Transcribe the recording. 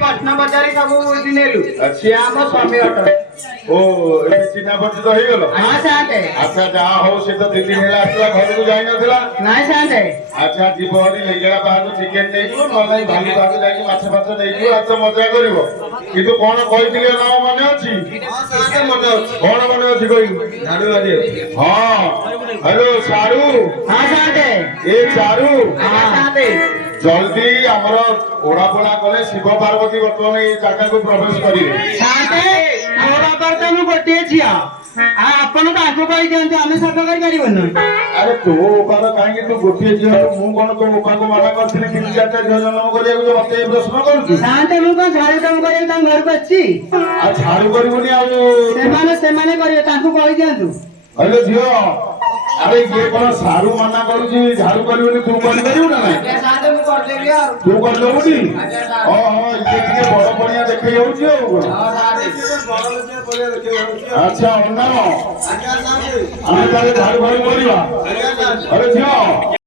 पटना बाजारी सब दिनेलु श्याम स्वामी अट ओ ए चिन्हा परिचित हो गेलो हां साथे अच्छा जा हो से तो दीदी हेला आसला घर को जाई नथिला नाही साथे अच्छा जीवहरी लेगेला बाहर चिकेन देइबो नलाई भालू बाग जाई माछ फाछ देइबो आज मजा करिवो किंतु कोन कहिथिले ना मने अछि हां साथे मने अछि कोन मने अछि कहि झाड़ू मारी हां हेलो सारू हां साथे ए सारू हां साथे जल्दी हमरा ओड़ा पोड़ा कले शिव पार्वती वर्तमान ए जगह को प्रवेश करिवे साथे ओड़ा पर मु गोटे छिया आ अपन ताको कहि दियंतु आमे सफा करि परिबन अरे तो ओपार काहे तू गोटे झियो मु कोन को ओपा को माना करथिले कि चारटा झियो जन्म करिया को मते प्रश्न करूछु साथे मु कोन झाड़ू काम करिया ता घर को अछि आ झाड़ू करिवनी आ सेमाने करियो ताको कहि दियंतु हेलो झियो अरे ये कोन सारू मना करूछि झाड़ू करिवनी तू करि करिउ ना नहीं साथे मु कर देबी यार तू कर लेबुनी हां हां ये के बड़ बढ़िया देखै होउछि हां साथे बड़ लोके बढ़िया देखै होउछि अच्छा अन्ना आज्ञा साथे ଆମେ ତାହେଲେ ଝାଡୁ ଫାଡୁ କରିବା। आज्ञा साथे अरे झियो